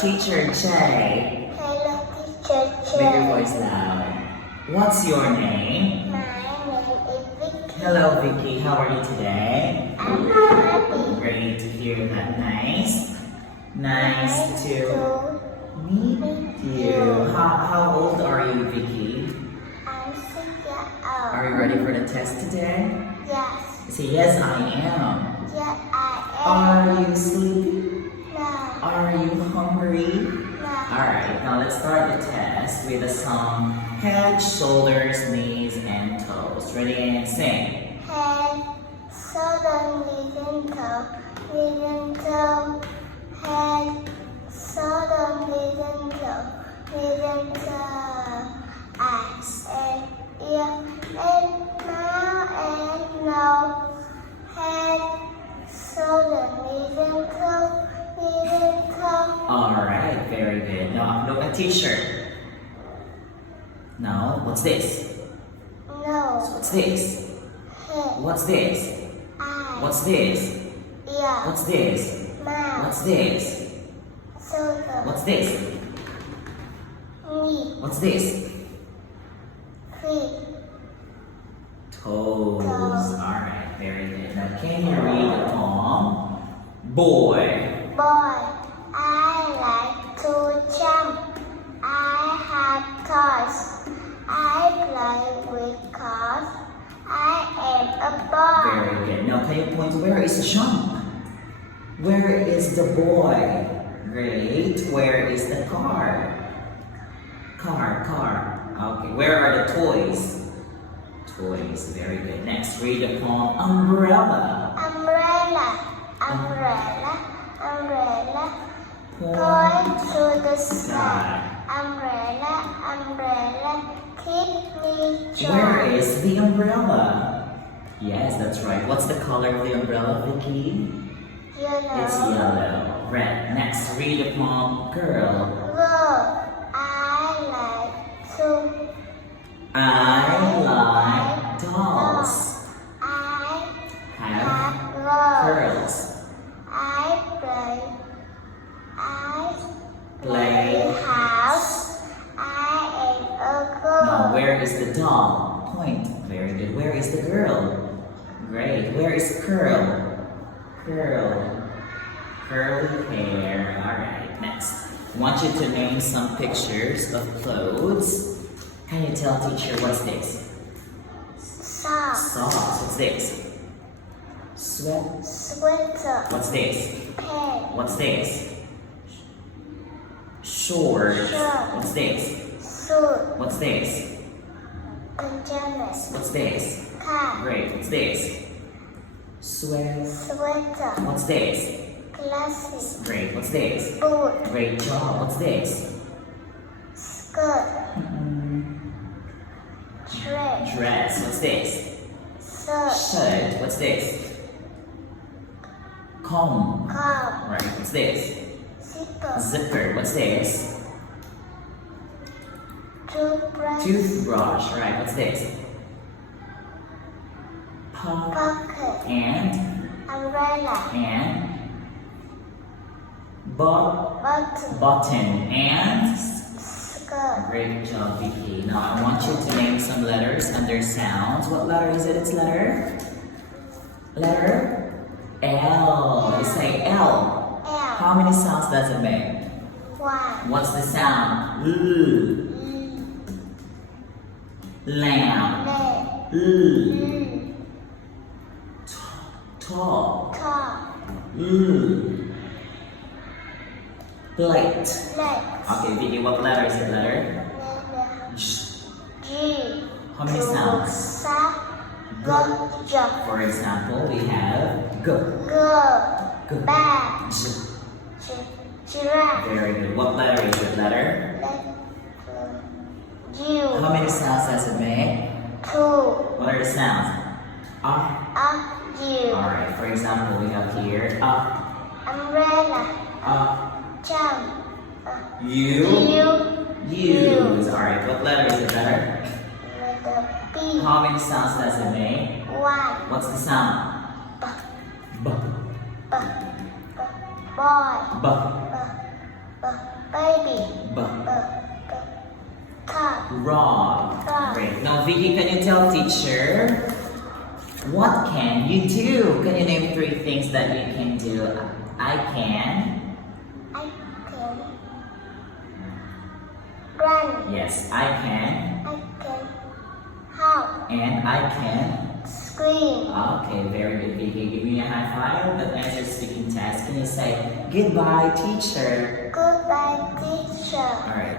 Teacher Jay. Hello, Teacher Make your Jay. voice loud. What's your name? My name is Vicky. Hello, Vicky. How are you today? I'm happy. Great to hear that. Nice to meet you. How old are you, Vicky? I'm 6 years old. Are you ready for the test today? Yes. Say yes, I am. Yes, I am. Are you sleepy? No. Are you hungry? No. Alright, now let's start the test with a song. Head, shoulders, knees, and toes. Ready and sing. Head, shoulder, knees and toe. Knees and toe. Head, shoulder, knees and toe. Knees and toe. Eyes and ear and mouth and nose. Head, shoulder, knees and toe. Knees and toe. Alright, very good. Now look at t-shirt. Now, what's this? Nose. What's this? Head. What's this? Eye. What's this? Ear. What's this? Mouth. What's this? Shoulder. What's this? Knee. What's this? Feet. Toes. Toes. Alright, very good. Now can you read the poem? Boy. Boy, I like to jump. I have toys. I play with cars. I am a boy. Very good. Now can you point to where is jump? Where is the boy? Great. Where is the car? Car. Okay. Where are the toys? Toys. Very good. Next, read the poem. Umbrella. Umbrella. Umbrella. Umbrella. Point Going to the sky. sky. Umbrella. Umbrella. Keep me dry. Where is the umbrella? Yes, that's right. What's the color of the umbrella, Vicky? Yellow. It's yellow. Red. Next, read the poem. Girl. Girl, I like to. I like dolls. I Have have girls. curls. I play. I Play. house. I am a girl. Now, where is the doll? Point. Very good. Where is the girl? Great. Where is curl? Curl. Curly hair. Alright, next. I want you to name some pictures of clothes. Can you tell teacher what's this? Socks. Socks. What's this? Sweat. Sweater. What's this? Pen. What's this? Shorts. Shirt. What's this? Suit. What's this? Pajamas. What's this? Cap. Great. What's this? Sweat. Sweater. What's this? Glasses. Great. What's this? Boot. Great job. What's this? Skirt. Dress. Dress. What's this? Shirt. Shirt. What's this? Comb. Comb. Right. What's this? Zipper. Zipper. What's this? Toothbrush. Toothbrush. Right. What's this? Pop. Pocket. And Umbrella. Button. Button. And Skirt. great job, Vicky. Now I want you to name some letters under sounds. What letter is it? It's letter? Letter? L. You say L. L. How many sounds does it make? One. What's the sound? L. Lamb. Leg. L. Tall. Top. L. Plate. Leg. Okay, Vicky, what letter is it? Letter? Letter. J. G. How many sounds? Sa. Go. Jump. For example, we have G. Go. G. Bag. J. Giraffe. Very good. What letter is it? Letter? U. How many sounds does it make? Two. What are the sounds? U. Alright, for example, we have here Umbrella. Jump. U. Use. Alright, what letter is it? Letter? Letter B. How many sounds does it make? One. What's the sound? B. B. B. B. Boy. B. B. Baby. B. Car. Wrong. Wrong. Great. Now, Vicky, can you tell teacher what can you do? Can you name 3 things that you can do? I can. I can run. Yes, I can. I can help. And I can. Scream. Okay, very good, Vicky. Give me a high five. That answers speaking test. Can you say goodbye, teacher? Goodbye, teacher. All right. Great.